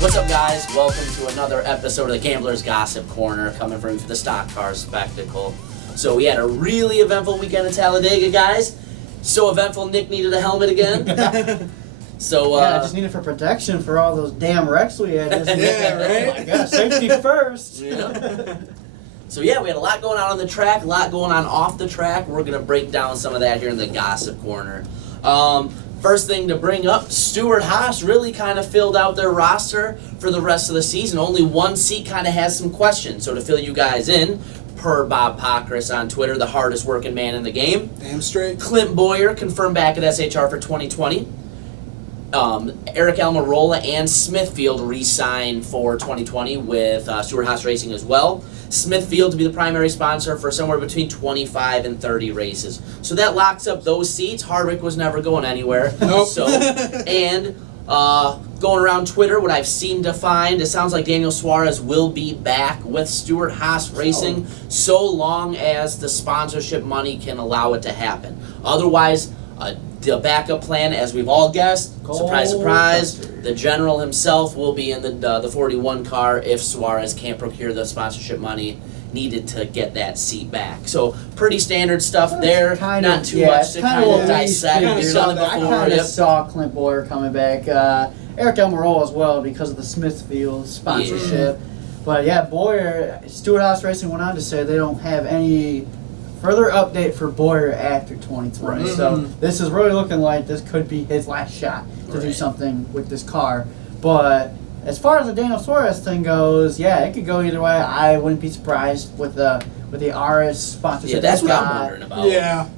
What's up, guys? Welcome to another episode of the Gambler's Gossip Corner, coming from the Stock Car Spectacle. So we had a really eventful weekend at Talladega, guys. So eventful, Nick needed a helmet again. So I just need it for protection for all those damn wrecks we had. Yeah, right? Oh my God, safety first. Yeah. So yeah, we had a lot going on the track, a lot going on off the track. We're going to break down some of that here in the Gossip Corner. First thing to bring up, Stewart Haas really kind of filled out their roster for the rest of the season. Only one seat kind of has some questions. So to fill you guys in, per Bob Pockris on Twitter, the hardest working man in the game. Damn straight. Clint Boyer confirmed back at SHR for 2020. Aric Almirola and Smithfield re-signed for 2020 with Stewart Haas Racing as well. Smithfield to be the primary sponsor for somewhere between 25 and 30 races. So that locks up those seats. Hardwick was never going anywhere. Nope. So, and going around Twitter, what I've seen to find, it sounds like Daniel Suarez will be back with Stewart Haas Racing so long as the sponsorship money can allow it to happen. Otherwise, the backup plan, as we've all guessed, surprise, surprise, the general himself will be in the 41 car if Suarez can't procure the sponsorship money needed to get that seat back. So pretty standard stuff there. Not too much to kind of dissect. I kind of saw Clint Boyer coming back. Aric Almirola as well because of the Smithfield sponsorship. But yeah, Boyer, Stewart Haas Racing went on to say they don't have any further update for Boyer after 2020. Right. So this is really looking like this could be his last shot to do something with this car. But as far as the Daniel Suarez thing goes, yeah, it could go either way. I wouldn't be surprised with the RS sponsorship. Yeah, that's what I'm wondering about. Yeah.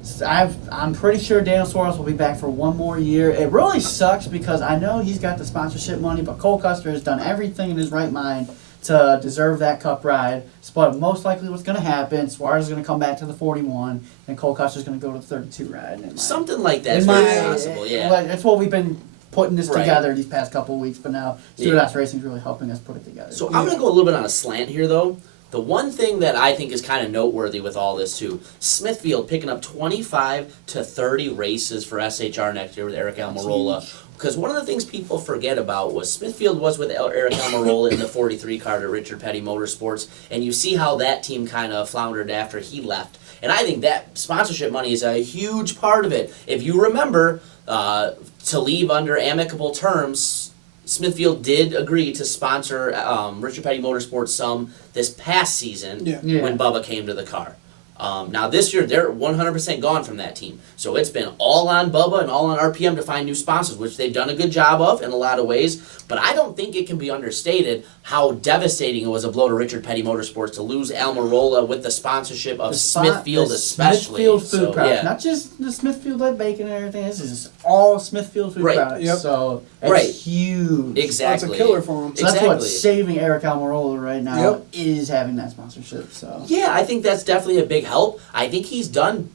I'm pretty sure Daniel Suarez will be back for one more year. It really sucks because I know he's got the sponsorship money, but Cole Custer has done everything in his right mind to deserve that cup ride. But most likely what's going to happen, Suarez is going to come back to the 41, and Cole Custer's going to go to the 32 ride. Something like that's very possible, yeah. That's what we've been putting this together these past couple of weeks, but now Stewart Haas Racing is really helping us put it together. So I'm going to go a little bit on a slant here, though. The one thing that I think is kind of noteworthy with all this, too, Smithfield picking up 25 to 30 races for SHR next year with Aric Almirola. Because one of the things people forget about was Smithfield was with Aric Almirola in the 43 car to Richard Petty Motorsports, and you see how that team kind of floundered after he left. And I think that sponsorship money is a huge part of it. If you remember, to leave under amicable terms, Smithfield did agree to sponsor Richard Petty Motorsports some this past season when Bubba came to the car. Now this year, they're 100% gone from that team. So it's been all on Bubba and all on RPM to find new sponsors, which they've done a good job of in a lot of ways. But I don't think it can be understated how devastating it was a blow to Richard Petty Motorsports to lose Almirola with the sponsorship of Smithfield especially. Smithfield food products. Not just the Smithfield like bacon and everything. This is all Smithfield food products. Yep. So it's huge. Exactly. That's a killer for him. So that's what's saving Aric Almirola right now is having that sponsorship. So yeah, I think that's definitely a big help. I think he's done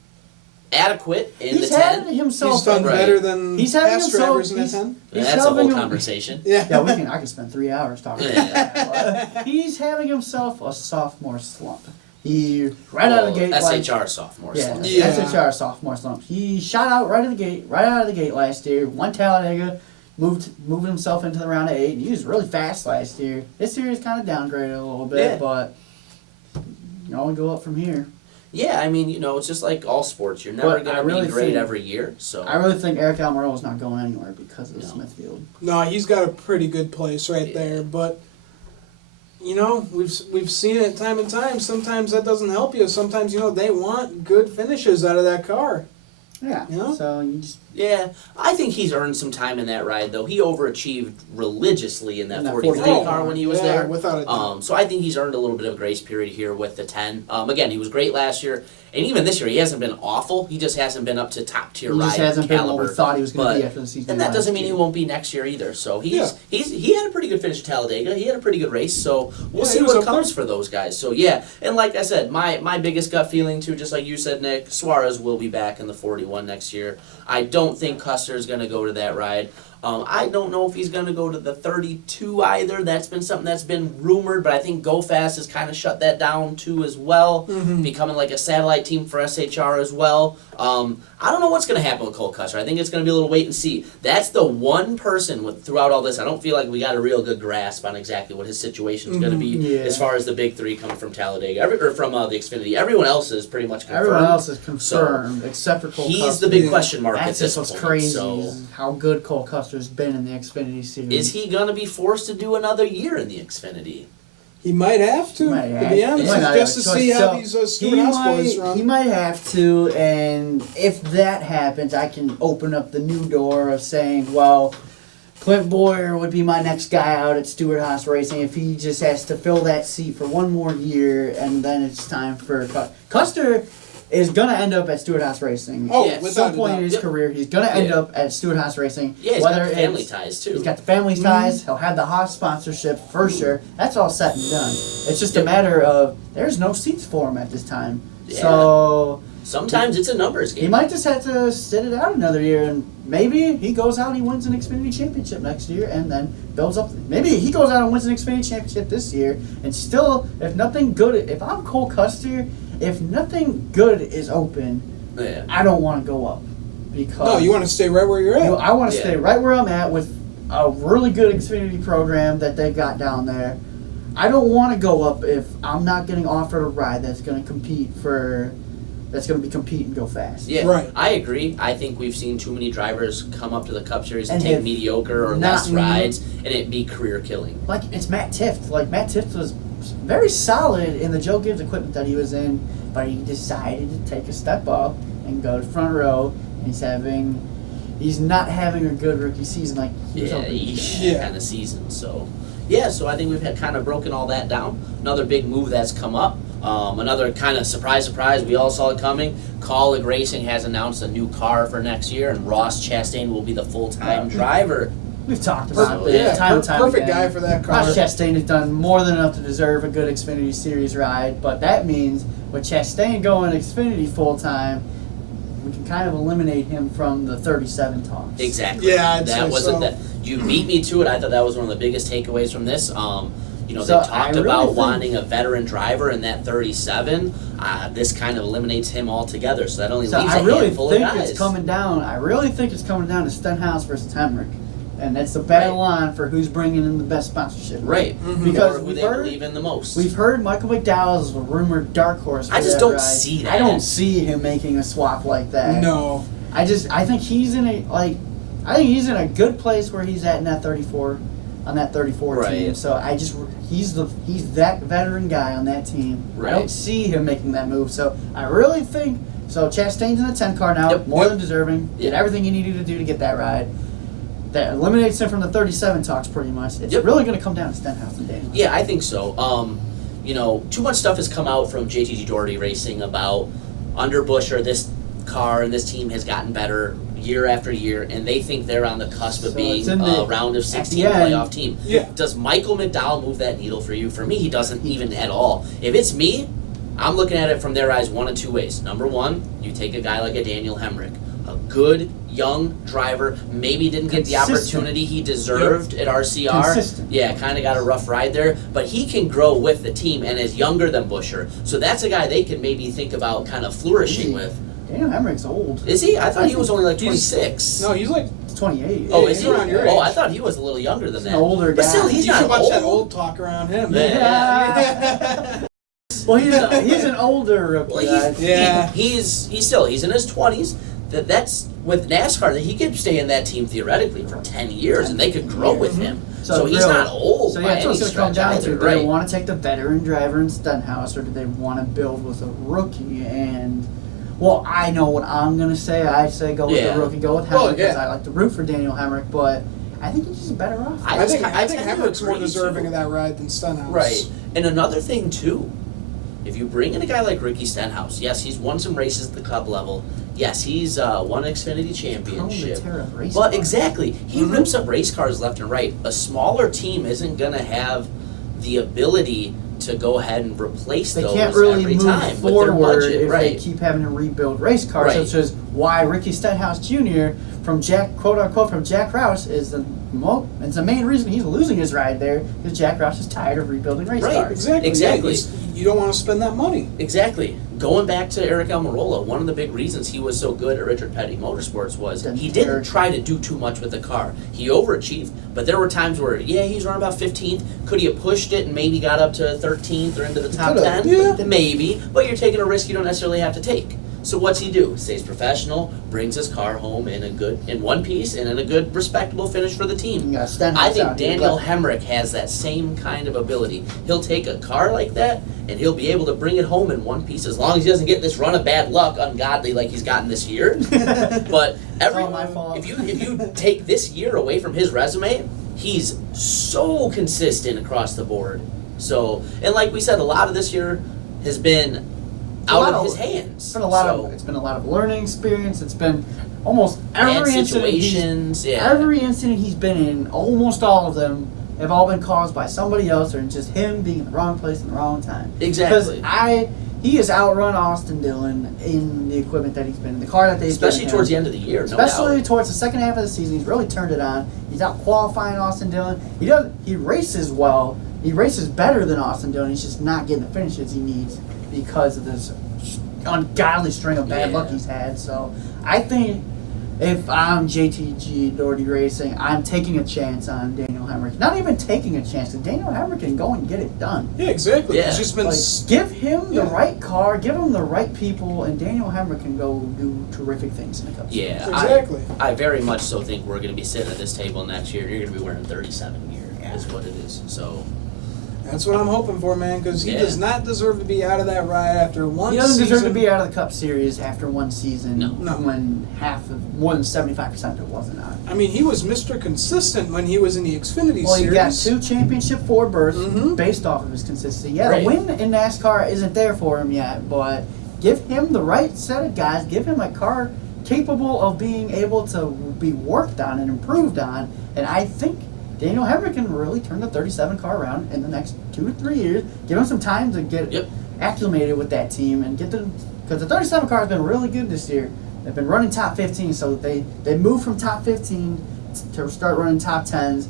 adequate in the 10. He's done better than past drivers in the 10. That's a whole conversation. Yeah, I could spend 3 hours talking about that. He's having himself a sophomore slump. He out of the gate. SHR sophomore slump. SHR sophomore slump. He shot out right out of the gate last year. Won Talladega, moved himself into the round of 8. He was really fast last year. This year he's kind of downgraded a little bit, but you only go up from here. Yeah, I mean, it's just like all sports. You're never going to be great every year. So I really think Aric Almirola is not going anywhere because of Smithfield. No, he's got a pretty good place right there. But, we've seen it time and time. Sometimes that doesn't help you. Sometimes, they want good finishes out of that car. Yeah. So you just... Yeah, I think he's earned some time in that ride, though. He overachieved religiously in that 43 car when he was there. Without a doubt. So I think he's earned a little bit of a grace period here with the 10. Again, he was great last year, and even this year he hasn't been awful. He just hasn't been up to top-tier ride caliber. He just hasn't been what we thought he was going to be after the season. And that doesn't mean he won't be next year either. So he had a pretty good finish at Talladega. He had a pretty good race, so we'll see what comes for those guys. So, yeah, and like I said, my biggest gut feeling, too, just like you said, Nick, Suarez will be back in the 41 next year. I don't think Custer's going to go to that ride. I don't know if he's going to go to the 32 either. That's been something that's been rumored, but I think Go Fast has kind of shut that down too as well, becoming like a satellite team for SHR as well. I don't know what's going to happen with Cole Custer. I think it's going to be a little wait and see. That's the one person throughout all this. I don't feel like we got a real good grasp on exactly what his situation is going to be as far as the big three coming from Talladega or from the Xfinity. Everyone else is pretty much confirmed. Everyone else is confirmed except for Cole Custer. He's the big question mark That's at this just what's point. crazy So, is how good Cole Custer's been in the Xfinity series. is he going to be forced to do another year in the Xfinity? He might have to, to be honest, just to see how these Stewart House boys run. He might have to, and if that happens, I can open up the new door of saying, well, Clint Boyer would be my next guy out at Stewart House Racing if he just has to fill that seat for one more year, and then it's time for Custer is going to end up at Stewart House Racing. Oh, Yes. At some point in his Yep. career, he's going to end up at Stewart House Racing. Yeah, he's got the family ties, too. He's got the family ties. He'll have the Haas sponsorship for sure. That's all set and done. It's just a matter of there's no seats for him at this time. Yeah. So Sometimes it's a numbers game. he might just have to sit it out another year, and maybe he goes out and he wins an Xfinity Championship next year, and then builds up. Maybe he goes out and wins an Xfinity Championship this year, and still, if nothing good, if I'm Cole Custer, if nothing good is open, Yeah. I don't want to go up because No, you want to stay right where you're at. I want to Yeah. stay right where I'm at with a really good Xfinity program that they've got down there. I don't want to go up if I'm not getting offered a ride that's going to compete and go fast. Yeah, Right. I agree. I think we've seen too many drivers come up to the Cup Series and And take have mediocre or not- less rides, and it be career killing. Like, it's Matt Tifft. Like, Matt Tifft was very solid in the Joe Gibbs equipment that he was in, but he decided to take a step up and go to front row. He's not having a good rookie season like he was hoping. Yeah. Kind of season. So, yeah. So I think we've had kind of broken all that down. Another big move that's come up. Another kind of surprise. We all saw it coming. Kaulig Racing has announced a new car for next year, and Ross Chastain will be the full-time driver. We've talked about So, this yeah, time and time perfect again. guy for that car. Ross Chastain has done more than enough to deserve a good Xfinity Series ride, but that means with Chastain going Xfinity full-time, we can kind of eliminate him from the 37 talks. Exactly. Yeah, I'd that say was so. that. You beat me to it. I thought that was one of the biggest takeaways from this. So they I talked really about think- wanting a veteran driver in that 37. This kind of eliminates him altogether. So that only So leaves I a really handful think of guys. it's coming down. I really think it's coming down to Stenhouse versus Hemrick, and that's the battle line for who's bringing in the best sponsorship. Right. Because or who we've they heard believe in the most. we've heard Michael McDowell's a rumored dark horse. For I just that don't ride. see that. I don't see him making a swap like that. No. I think he's in a good place where he's at in that 34 on that 34 team. Right. So he's that veteran guy on that team. Right. I don't see him making that move. So I really think Chastain's in the 10 car now, Yep. more than deserving. Did Yep. everything he needed to do to get that ride. That eliminates him from the 37 talks pretty much. It's Yep. really going to come down to Stenhouse and Daniel. Yeah, I think so. Too much stuff has come out from JTG Doherty Racing about under Busher, this car and this team has gotten better year after year, and they think they're on the cusp of So being it's in a the- round of at 16 the end. playoff team. Yeah. Does Michael McDowell move that needle for you? For me, he doesn't even at all. If it's me, I'm looking at it from their eyes one of two ways. Number one, you take a guy like a Daniel Hemrick, a good young driver, maybe didn't get the Consistent. opportunity he deserved at RCR. Consistent. Yeah, kind of got a rough ride there, but he can grow with the team and is younger than Busher. So that's a guy they can maybe think about kind of flourishing with. Daniel Hemrick's old. Is he? I thought he was only like He's- 26. No, he's like, He's 28. Oh, Yeah, is he's he? around your Oh, age. I thought he was a little younger than He's an that. older But guy. still, he's you not should watch old. that old talk around him. Yeah. Well, he's an older rookie. Well, guy. Yeah. he's in his 20s. That's with NASCAR that he could stay in that team theoretically for 10 years, and they could grow with him. So he's really- not old. So by yeah, that's what any it's going to come stretch down either, to. Do right? they want to take the veteran driver in Stenhouse, or do they want to build with a rookie? And well, I know what I'm going to say. I say go with Yeah. the rookie, go with Hemrick, Well, because yeah. I like to root for Daniel Hemrick, but I think he's just better off. I I think tend to Hemrick's more agree, deserving too. of that ride than Stenhouse. Right. And another thing, too, if you bring in a guy like Ricky Stenhouse, yes, he's won some races at the Cup level. Yes, he's won an Xfinity Championship. Tear up race But car. exactly, he rips up race cars left and right. A smaller team isn't going to have the ability to go ahead and replace They those can't really every move time with their forward budget. if Right. they keep having to rebuild race cars, Right. which is why Ricky Stenhouse Jr. from quote unquote from Jack Rouse is the Well, it's the main reason he's losing his ride there because Jack Roush is tired of rebuilding race Right. cars. Exactly. Yeah, you don't want to spend that money. Exactly. Going back to Aric Almirola, one of the big reasons he was so good at Richard Petty Motorsports was he didn't try to do too much with the car. He overachieved, but there were times where, he's running about 15th. Could he have pushed it and maybe got up to 13th or into the top 10? Yeah. Maybe, but you're taking a risk you don't necessarily have to take. So what's he do? Stays professional, brings his car home in one piece and in a good, respectable finish for the team. You got Stenhouse I think out here, Daniel but- Hemrick has that same kind of ability. He'll take a car like that and he'll be able to bring it home in one piece as long as he doesn't get this run of bad luck, ungodly like he's gotten this year. But all my fault. if you take this year away from his resume, he's so consistent across the board. So, and like we said, a lot of this year has been out of his hands. It's been a lot of learning experience. It's been almost every situations. every incident he's been in, almost all of them have all been caused by somebody else or just him being in the wrong place in the wrong time. Exactly. Because he has outrun Austin Dillon in the equipment that he's been in, the car that they've Especially been in. towards the end of the year, Especially no doubt. towards the second half of the season, he's really turned it on. He's out qualifying Austin Dillon. He races well. He races better than Austin Dillon. He's just not getting the finishes he needs because of this ungodly string of bad luck he's had. So I think if I'm JTG Doherty Racing, I'm taking a chance on Daniel Hemrick. Not even taking a chance, because Daniel Hemrick can go and get it done. Yeah, exactly. Yeah. It's just been Give him the right car, give him the right people, and Daniel Hemrick can go do terrific things in the Cup. Yeah, Exactly. I very much so think we're going to be sitting at this table next year. You're going to be wearing 37 gear, is what it is. So That's what I'm hoping for, man, because he Yeah. does not deserve to be out of that ride after one He doesn't season. deserve to be out of the Cup Series after one season No. when more than 75% of it wasn't on. I mean, he was Mr. Consistent when he was in the Xfinity Well, he Series. got 2 championship Ford berths Mhm. based off of his consistency. Yeah, Right. the win in NASCAR isn't there for him yet, but give him the right set of guys. Give him a car capable of being able to be worked on and improved on, and I think Daniel Hemrick can really turn the 37 car around in the next 2 to 3 years. Give him some time to get acclimated with that team and get them, because the 37 car has been really good this year. They've been running top 15, so they moved from top 15 to start running top 10s.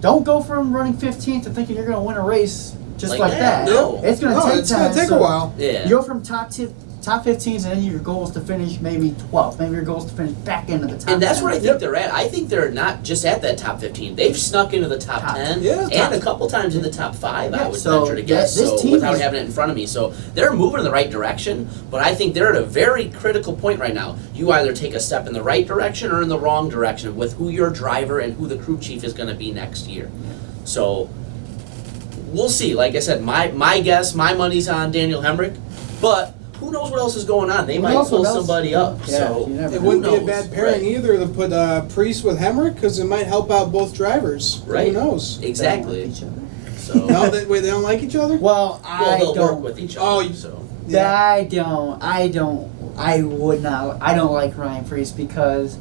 Don't go from running 15th to thinking you're going to win a race just like that. No. It's going to take it's time. going to take a while. yeah. You go from top 15s, and then your goal is to finish maybe 12th. Maybe your goal is to finish back into the top And that's 10. where I think they're at. I think they're not just at that top 15. They've snuck into the top 10 yeah. and a couple times in the top 5, I Yeah, would so venture to guess, this team without is- having it in front of me. So they're moving in the right direction, but I think they're at a very critical point right now. You either take a step in the right direction or in the wrong direction with who your driver and who the crew chief is going to be next year. So we'll see. Like I said, my guess, my money's on Daniel Hemrick, but who knows what else is going on? They Who might knows pull what else? somebody up. Yeah, So you never It know. wouldn't be a knows? bad pairing Right. either to put Priest with Hemrick, because it might help out both drivers. Right. Who knows? Exactly. Each other. So No, wait, they don't like each other? Well, well, they'll don't. work with each Oh, other. So Yeah. I would not. I don't like Ryan Priest because,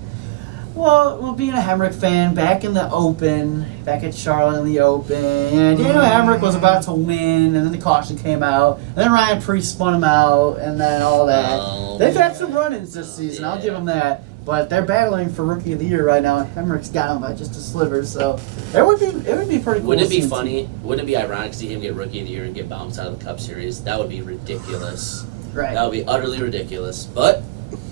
well, being a Hemrick fan, back in the Open, back at Charlotte in the Open, and Daniel Hemrick was about to win, and then the caution came out, and then Ryan Priest spun him out, and then all that. Oh, They've had some run-ins this season, I'll give them that. But they're battling for Rookie of the Year right now, and Hemrick's got him by just a sliver, so it would be pretty cool. Wouldn't it to be see funny? Wouldn't it be ironic to see him get Rookie of the Year and get bounced out of the Cup Series? That would be ridiculous. Right. That would be utterly ridiculous. But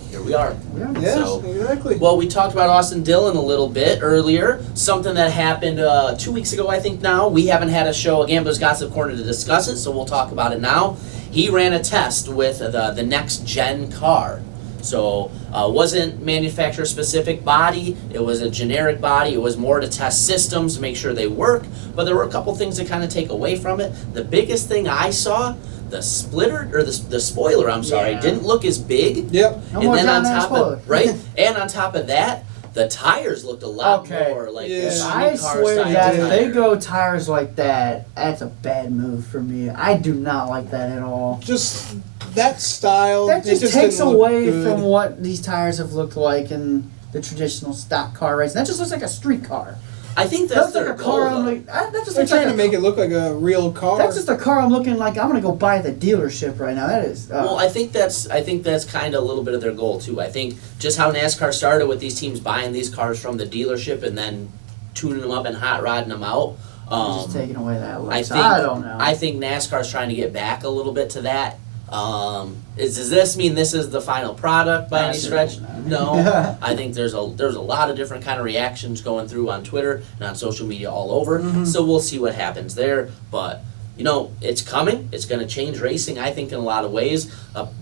here we are. Yeah. Yes, So- exactly. Well, we talked about Austin Dillon a little bit earlier. Something that happened 2 weeks ago, I think now. We haven't had a show, a Gambler's Gossip Corner, to discuss it, so we'll talk about it now. He ran a test with the next gen car. So wasn't manufacturer specific body, it was a generic body, it was more to test systems to make sure they work, but there were a couple things to kind of take away from it. The biggest thing I saw, the splitter, or the spoiler, I'm sorry, Yeah. didn't look as big. Yep. No And more then John on Madden top spoiler. of right, and on top of that, the tires looked a lot Okay. more like Yeah. the I street car swear style that if tire. they go tires like that, that's a bad move for me. I do not like that at all. Just that style. That it just takes didn't look away good. from what these tires have looked like in the traditional stock car race. That just looks like a street car. I think That that's looks like their a car. goal. I'm Though. like, that just They're looks trying like to make it look like a real car. That's just a car I'm looking like I'm gonna go buy at the dealership right now. That is. Well, I think that's kind of a little bit of their goal too. I think just how NASCAR started with these teams buying these cars from the dealership and then tuning them up and hot rodding them out. Just taking away that look. I So think I don't know. I think NASCAR's trying to get back a little bit to that. Does this mean this is the final product by any stretch? No. I think there's a lot of different kind of reactions going through on Twitter and on social media all over. Mm-hmm. So we'll see what happens there. But you know, it's coming. It's going to change racing, I think, in a lot of ways.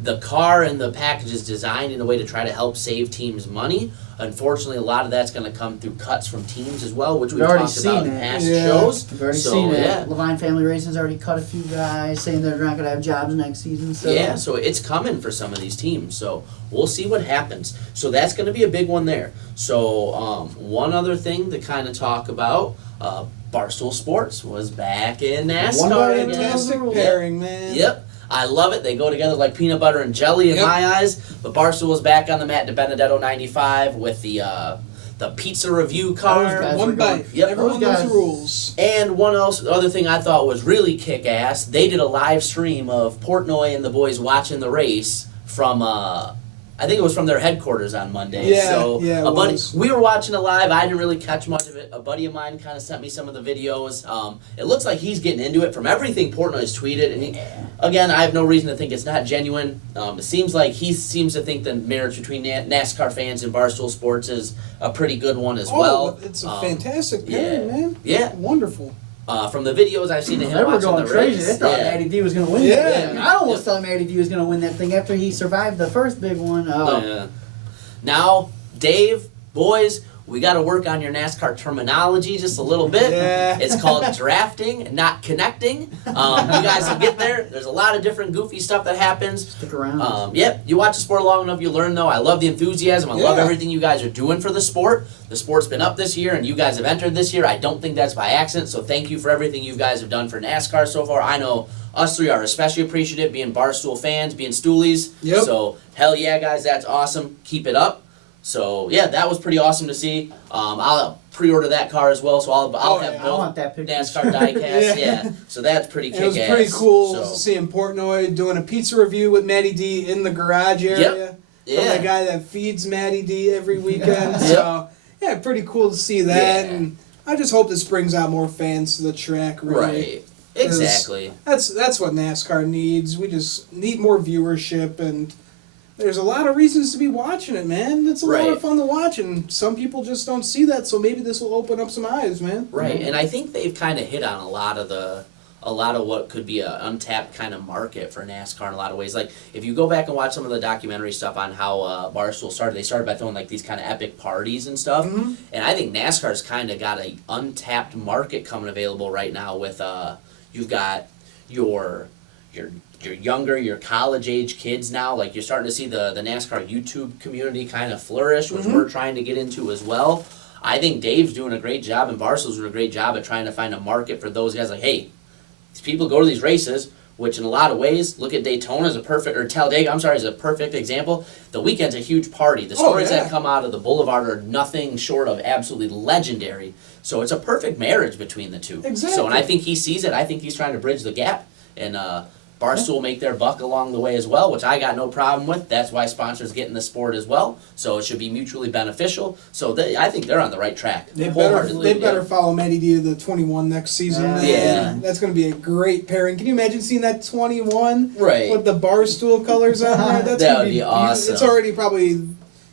The car and the package is designed in a way to try to help save teams money. Unfortunately, a lot of that's going to come through cuts from teams as well, which we've already talked about in seen it. past Yeah. shows. We've already So, seen it. yeah. Levine Family Racing's already cut a few guys, saying they're not going to have jobs next season. So Yeah, so it's coming for some of these teams. So we'll see what happens. So that's going to be a big one there. So one other thing to kind of talk about, Barstool Sports was back in NASCAR Wonder again. Fantastic Yep. pairing, man. Yep. I love it. They go together like peanut butter and jelly in Yep. my eyes. But Barstool was back on the Matt DiBenedetto 95 with the pizza review car. guys One were going- bite. Yep. Everyone Those knows guys- the rules. And the other thing I thought was really kick-ass, they did a live stream of Portnoy and the boys watching the race from, I think it was from their headquarters on Monday. Yeah, So yeah, it a buddy, was. we were watching it live. I didn't really catch much of it. A buddy of mine kind of sent me some of the videos. It looks like he's getting into it from everything Portnoy's tweeted. And again, I have no reason to think it's not genuine. It seems like he seems to think the marriage between NASCAR fans and Barstool Sports is a pretty good one as well. It's a fantastic pairing, yeah. man. Yeah. Wonderful. From the videos I've seen of him They were watching going the crazy. race, They thought yeah. Matty D was going to win Yeah. that thing. I almost thought Matty D was going to win that thing after he survived the first big one. Yeah. Now, Dave, boys, we got to work on your NASCAR terminology just a little bit. Yeah. It's called drafting, not connecting. You guys will get there. There's a lot of different goofy stuff that happens. Stick around. Yep, you watch the sport long enough, you learn though. I love the enthusiasm. I love Yeah. everything you guys are doing for the sport. The sport's been up this year and you guys have entered this year. I don't think that's by accident, so thank you for everything you guys have done for NASCAR so far. I know us three are especially appreciative, being Barstool fans, being Stoolies. Yep. So, hell yeah, guys, that's awesome. Keep it up. So, yeah, that was pretty awesome to see. I'll pre-order that car as well, so I'll Oh, have yeah. I both want that picture. NASCAR diecast. Yeah. Yeah, so that's pretty And kick-ass. it was pretty cool So, seeing Portnoy doing a pizza review with Matty D in the garage area. From yeah. the guy that feeds Matty D every weekend. Yep. So, yeah, pretty cool to see that. Yeah. And I just hope this brings out more fans to the track, really. Right. Exactly. That's what NASCAR needs. We just need more viewership, and there's a lot of reasons to be watching it, man. It's a lot Right. of fun to watch, and some people just don't see that, so maybe this will open up some eyes, man. Right, and I think they've kind of hit on a lot of what could be an untapped kind of market for NASCAR in a lot of ways. Like if you go back and watch some of the documentary stuff on how Barstool started, they started by throwing like these kind of epic parties and stuff. Mhm. And I think NASCAR's kind of got a untapped market coming available right now with you've got your younger, your college age kids now. Like you're starting to see the NASCAR YouTube community kind of flourish, which we're trying to get into as well. I think Dave's doing a great job and Barstool's doing a great job at trying to find a market for those guys. Like, hey, these people go to these races, which in a lot of ways, look at Daytona as Talladega, as a perfect example. The weekend's a huge party. The stories yeah. that come out of the Boulevard are nothing short of absolutely legendary. So it's a perfect marriage between the two. Exactly. So, and I think he sees it. I think he's trying to bridge the gap. And Barstool will make their buck along the way as well, which I got no problem with. That's why sponsors get in the sport as well. So it should be mutually beneficial. So I think they're on the right track. They wholeheartedly, better yeah. follow Matty D to the 21 next season. Yeah. Man. Yeah. That's going to be a great pairing. Can you imagine seeing that 21 Right. with the Barstool colors on there? That's That gonna would be beautiful. awesome. It's already probably,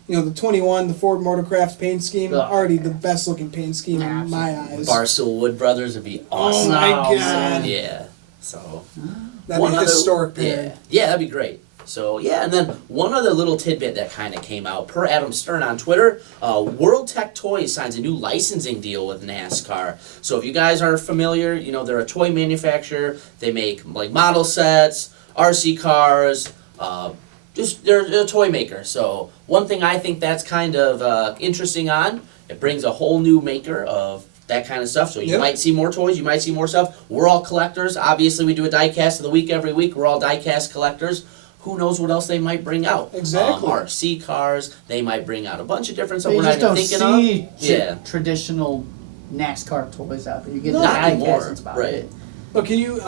the 21, the Ford Motorcraft paint scheme, Yeah. already the best looking paint scheme in my eyes. Barstool Wood Brothers would be Oh awesome. my Oh, God. Yeah. So That'd one be a other- historic pairing. Yeah, that'd be great. So yeah, and then one other little tidbit that kind of came out per Adam Stern on Twitter: World Tech Toys signs a new licensing deal with NASCAR. So if you guys are familiar, they're a toy manufacturer. They make like model sets, RC cars. They're a toy maker. So one thing I think that's kind of interesting on it brings a whole new maker of that kind of stuff. So you Yep. might see more toys, you might see more stuff. We're all collectors. Obviously, we do a diecast of the week every week. We're all diecast collectors. Who knows what else they might bring out? Exactly. RC cars. They might bring out a bunch of different stuff You we're not just even don't thinking see of. Yeah. traditional NASCAR toys out there. You get No, the not anymore, diecast, that's about right. it. But can you,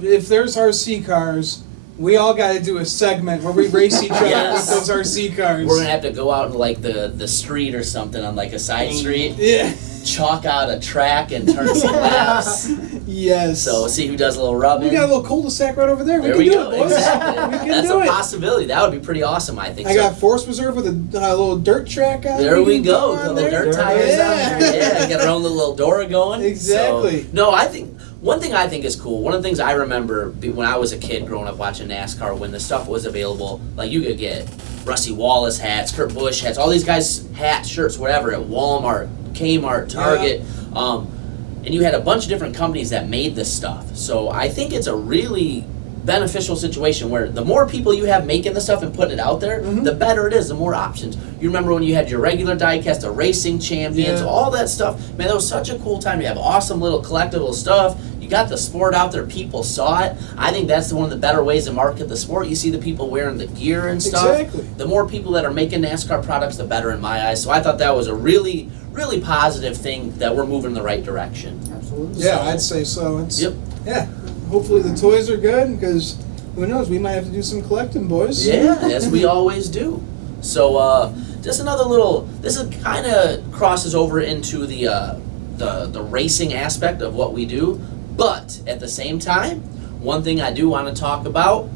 if there's RC cars, we all got to do a segment where we race each other Yes. with those RC cars. We're gonna have to go out in like the street or something on like a side street. Yeah. chalk out a track and turn some laps. Yes. So see who does a little rubbing. We got a little cul-de-sac right over there. There We we can do go. it, boys. Exactly. We can That's do a it. possibility. That would be pretty awesome, I think. I got Forest Reserve with a little dirt track out There we can go. on Put the there. dirt tires Yeah. on there. Yeah, get our own little Eldora going. Exactly. So, no, I think one thing I think is cool. One of the things I remember when I was a kid growing up watching NASCAR, when the stuff was available, like you could get Rusty Wallace hats, Kurt Busch hats, all these guys' hats, shirts, whatever, at Walmart, Kmart, Target. And you had a bunch of different companies that made this stuff. So I think it's a really beneficial situation where the more people you have making the stuff and putting it out there, the better it is, the more options. You remember when you had your regular diecast, the racing champions, all that stuff. Man, that was such a cool time. You have awesome little collectible stuff. You got the sport out there. People saw it. I think that's one of the better ways to market the sport. You see the people wearing the gear and stuff. Exactly. The more people that are making NASCAR products, the better in my eyes. So I thought that was a really, really positive thing that we're moving in the right direction. Absolutely. Yeah, I'd say so. It's, Yep. Yeah. Hopefully the toys are good, because who knows, we might have to do some collecting, boys. Yeah, as we always do. So, just another little. This is kind of crosses over into the racing aspect of what we do, but at the same time, one thing I do want to talk about.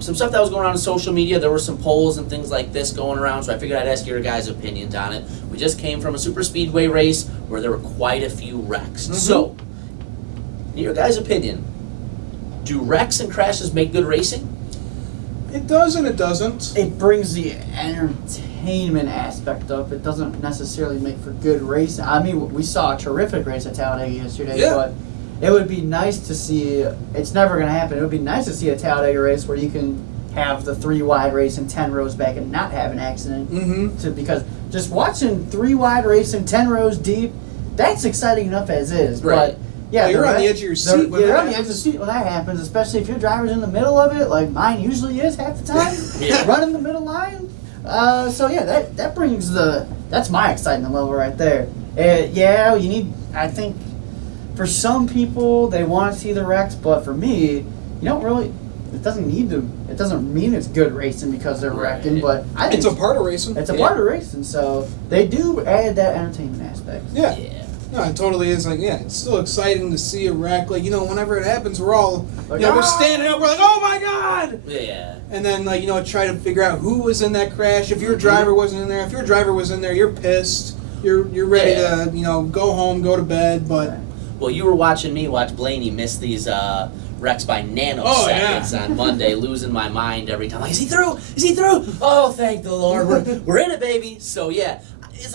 Some stuff that was going around on social media. There were some polls and things like this going around, so I figured I'd ask your guys' opinions on it. We just came from a super speedway race where there were quite a few wrecks. So, in your guys' opinion, do wrecks and crashes make good racing? It does and it doesn't. It brings the entertainment aspect up. It doesn't necessarily make for good racing. I mean, we saw a terrific race at Talladega yesterday, but it would be nice to see. It's never going to happen. It would be nice to see a Talladega race where you can have the 3 wide race and 10 rows back and not have an accident. Because just watching 3 wide race and 10 rows deep, that's exciting enough as is. Right. But yeah, You're on the edge of your seat when you're that on the edge of the seat when that happens, especially if your driver's in the middle of it, like mine usually is half the time, running the middle line. So yeah, that brings that's my excitement level right there. Yeah, you need. I think for some people they want to see the wrecks, but for me, you don't really. It doesn't need to. It doesn't mean it's good racing because they're wrecking, but I think It's a part of racing. It's a part of racing, so they do add that entertainment aspect. Yeah. No, it totally is. Like, yeah, it's still exciting to see a wreck. Like, whenever it happens, we're all, Like, we're standing up. We're like, oh my god! Yeah. And then, like, try to figure out who was in that crash. If your driver wasn't in there, if your driver was in there, you're pissed. You're ready to, go home, go to bed. But Well, you were watching me watch Blaney miss these wrecks by nanoseconds on Monday, losing my mind every time. Like, is he through? Is he through? Oh, thank the Lord. We're in it, baby. So, yeah.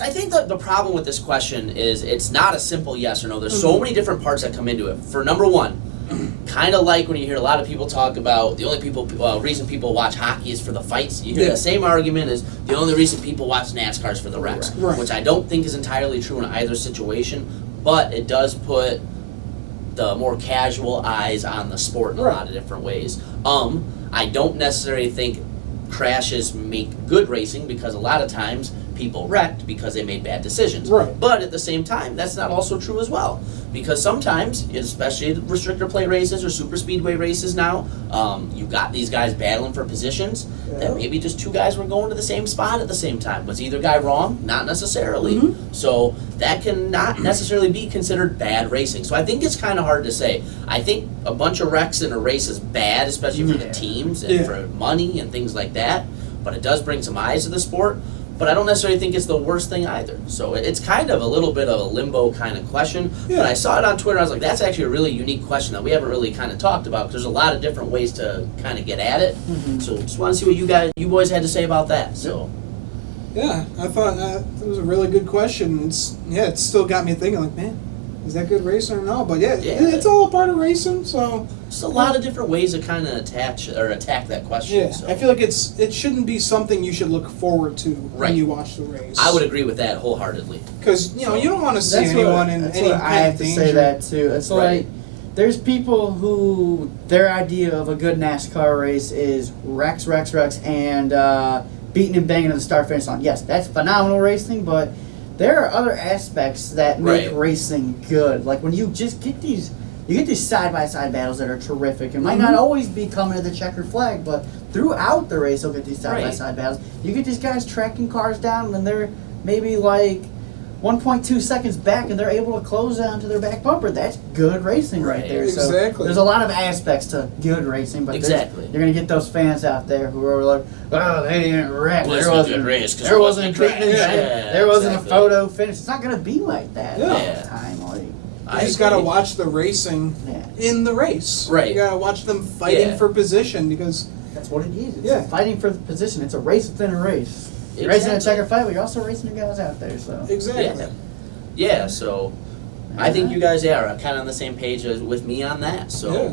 I think the problem with this question is it's not a simple yes or no. There's so many different parts that come into it. For number one, kind of like when you hear a lot of people talk about the only reason people watch hockey is for the fights. You hear the same argument as the only reason people watch NASCAR is for the wrecks, which I don't think is entirely true in either situation, but it does put the more casual eyes on the sport in a lot of different ways. I don't necessarily think crashes make good racing because a lot of times people wrecked because they made bad decisions. But at the same time, that's not also true as well. Because sometimes, especially restrictor plate races or super speedway races now, you got these guys battling for positions that maybe just 2 guys were going to the same spot at the same time. Was either guy wrong? Not necessarily. So that can not necessarily be considered bad racing. So I think it's kind of hard to say. I think a bunch of wrecks in a race is bad, especially for the teams and for money and things like that. But it does bring some eyes to the sport. But I don't necessarily think it's the worst thing either. So it's kind of a little bit of a limbo kind of question. But I saw it on Twitter. I was like, that's actually a really unique question that we haven't really kind of talked about. Because there's a lot of different ways to kind of get at it. So just want to see what you boys had to say about that. So. Yeah, I thought that was a really good question. It still got me thinking, like, man, is that good racing or no? But it's all a part of racing, so. There's a lot of different ways to kind of attack that question. Yeah, so. I feel like it shouldn't be something you should look forward to when you watch the race. I would agree with that wholeheartedly. Because, you don't want to see anyone in any kind of danger. I have to say that, too. It's like, there's people who, their idea of a good NASCAR race is wrecks, and beating and banging to the start finish line. Yes, that's phenomenal racing, but there are other aspects that make racing good. Like when you just get these side-by-side battles that are terrific. It might not always be coming to the checkered flag, but throughout the race you'll get these side-by-side battles. You get these guys tracking cars down when they're maybe like 1.2 seconds back and they're able to close down to their back bumper. That's good racing right there. Exactly. So there's a lot of aspects to good racing, but Exactly. you're going to get those fans out there who are like, oh, they didn't wreck. Well, There wasn't a race 'cause there it wasn't a wasn't a finish. crash. Yeah, Yeah, there wasn't exactly. a photo finish. It's not going to be like that Yeah. all Yeah. the time. Like, You just got to watch the racing Yeah. in the race. Right. You got to watch them fighting Yeah. for position because that's what it is. It's Yeah. fighting for the position. It's a race within a race. You're racing a Exactly. checker fight, but you're also racing your guys out there. So exactly. Yeah, so I think you guys are kind of on the same page as with me on that. So, Yeah.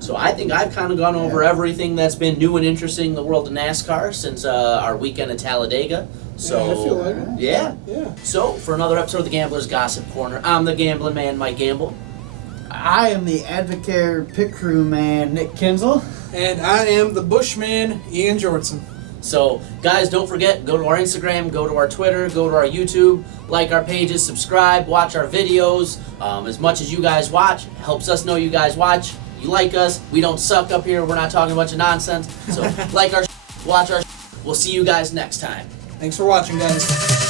so I think I've kind of gone over everything that's been new and interesting in the world of NASCAR since our weekend at Talladega. So, Yeah, I feel like it. yeah. Yeah. So, for another episode of the Gambler's Gossip Corner, I'm the gambling man, Mike Gamble. I am the Advocare pit crew man, Nick Kinzel. And I am the Bushman, Ian Jortson. So, guys, don't forget, go to our Instagram, go to our Twitter, go to our YouTube, like our pages, subscribe, watch our videos. As much as you guys watch, helps us know you guys watch. You like us. We don't suck up here. We're not talking a bunch of nonsense. So, like our watch our We'll see you guys next time. Thanks for watching, guys.